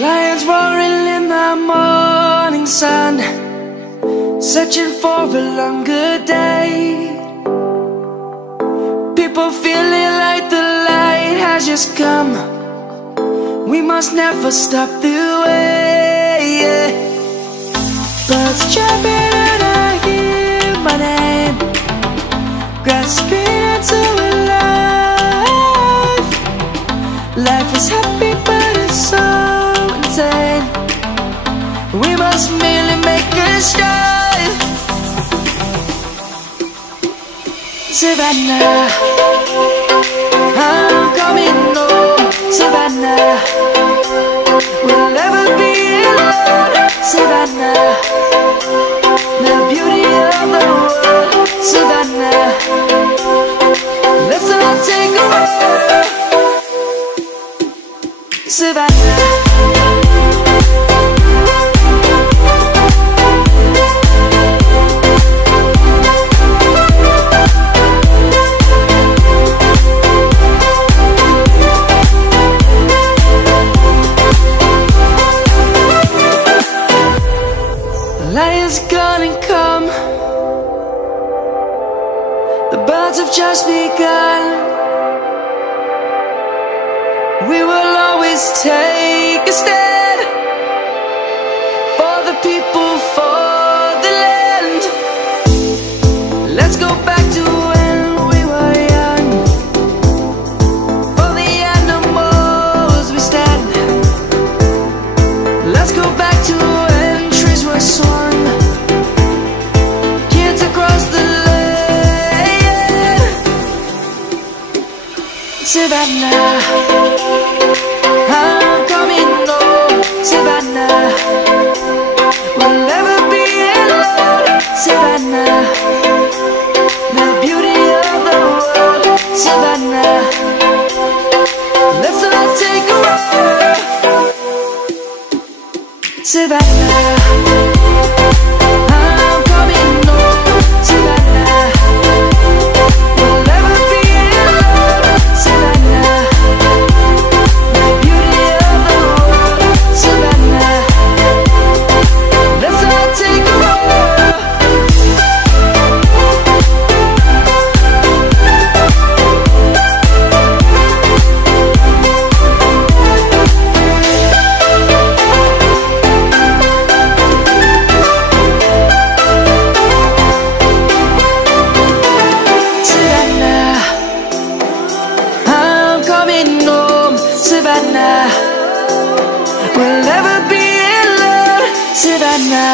Lions roaring in the morning sun, searching for a longer day. People feeling like the light has just has come. We must never stop the way, yeah. Birds chirping and I hear my name, grasping into a life. Life is happy but it's so insane. We must merely make a start. Savannah, I'm coming home. Savannah, we'll never be alone. Savannah, the beauty of the world. Savannah, let's all take a walk. Savannah, light is gonna come. The birds have just begun. We will always take a stand for the people, for the land. Let's go back to when we were young. For the animals we stand. Let's go back to when trees were swung, kids across the land. Savannah, I'm coming home. Savannah, we'll never be alone. Savannah, the beauty of the world. Savannah, let's all take a walk. Savannah, I'm coming home. Savannah, we'll never be alone. Savannah, the beauty of the world. Savannah, let's all take a walk. Savannah, we'll never be alone. Savannah.